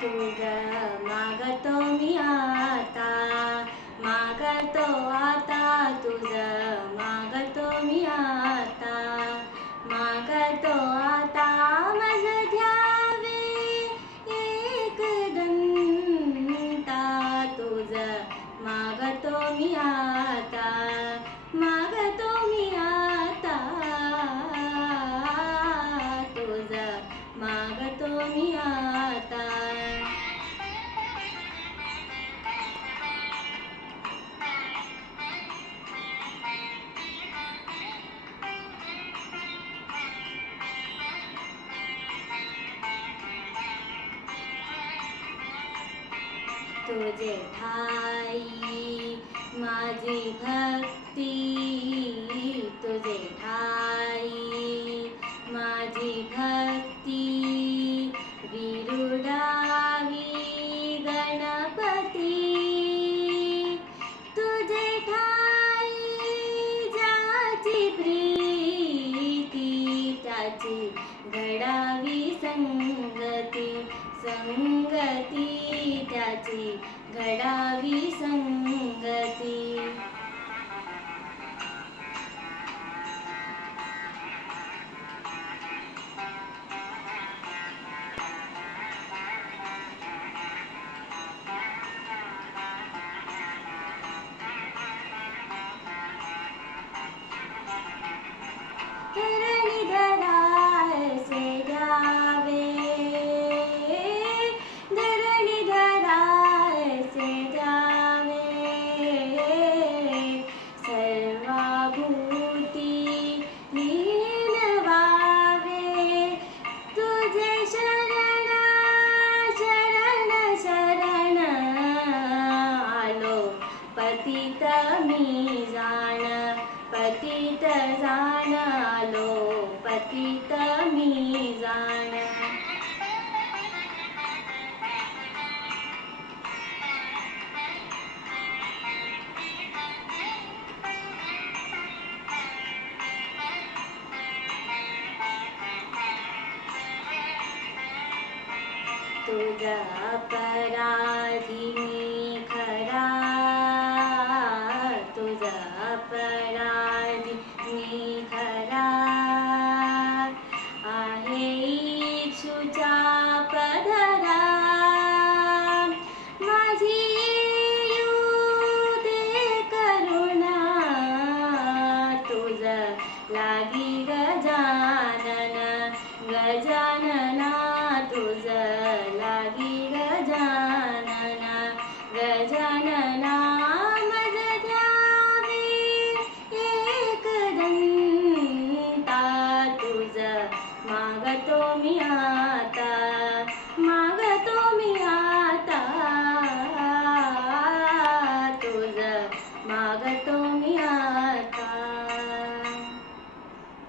तुझं मागतो मी आता, मागतो आता, तुझं मागतो मी आता, मागतो आता माझ घ्यावे एक दंता. तुझं मागतो मी आता, मागतो मी आता, तुझं मागतो मी आता. तुझे ठाई माझी भक्ती, तुझे ठाई माझी भक्ती, विरुडावी गणपती. तुझे ठाई ज्याची प्रीती, त्याची घडावी संगती, संगती त्याची घडावी संगती. पतित मी जाण, पतित जाण आलो, पतित मी जाण. तुझा अपराधी मी खरा, तुझा अपराधी मी खरा, आहे इच्छुचा पदरा. माझी येऊ दे करुणा, तुझं लागी गजानन, गजानना तुझं लागी गजानन.